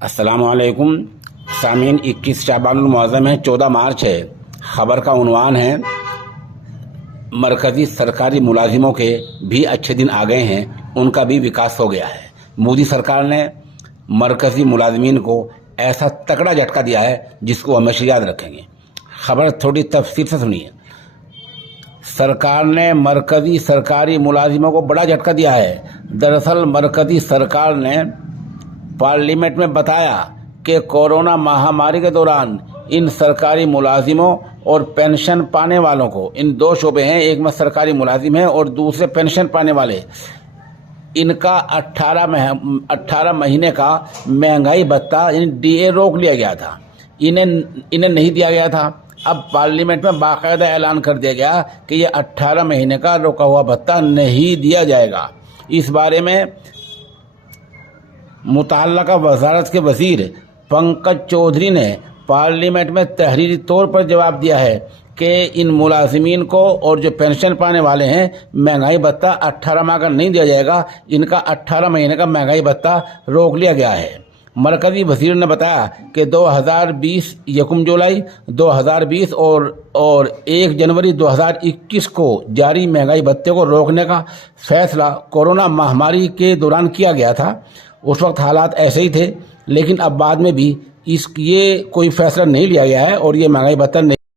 अस्सलाम वालेकुम सामीन। 21 शाबान मुअज़्ज़म है, 14 मार्च है। खबर का उन्वान है मरकज़ी सरकारी मुलाजिमों के भी अच्छे दिन आ गए हैं, उनका भी विकास हो गया है। मोदी सरकार ने मरकज़ी मुलाजिमीन को ऐसा तगड़ा झटका दिया है जिसको हमेशा याद रखेंगे। खबर थोड़ी तफसील से सुनिए। सरकार ने मरकज़ी सरकारी मुलाजिमों को बड़ा झटका दिया है। दरअसल मरकज़ी सरकार ने पार्लियामेंट में बताया कि कोरोना महामारी के दौरान इन सरकारी मुलाजिमों और पेंशन पाने वालों को, इन दो शोबे हैं, एक में सरकारी मुलाजिम है और दूसरे पेंशन पाने वाले, इनका 18 महीने का महंगाई भत्ता DA रोक लिया गया था। इन्हें नहीं दिया गया था। अब पार्लियामेंट में बाकायदा ऐलान कर दिया गया कि ये 18 महीने का रोका हुआ भत्ता नहीं दिया जाएगा। इस बारे में मुतल्लका वजारत के वजीर पंकज चौधरी ने पार्लियामेंट में तहरीरी तौर पर जवाब दिया है कि इन मुलाजिमीन को और जो पेंशन पाने वाले हैं महंगाई भत्ता 18 माह का नहीं दिया जाएगा। इनका 18 महीने का महंगाई भत्ता रोक लिया गया है। मरकज़ी वजीर ने बताया कि 2020 यकम जुलाई 2020 और 1 जनवरी 2021 को जारी महंगाई भत्ते को रोकने का फैसला कोरोना महामारी के दौरान किया गया था। उस वक्त हालात ऐसे ही थे, लेकिन अब बाद में भी ये कोई फैसला नहीं लिया गया है और ये महंगाई भत्ता नहीं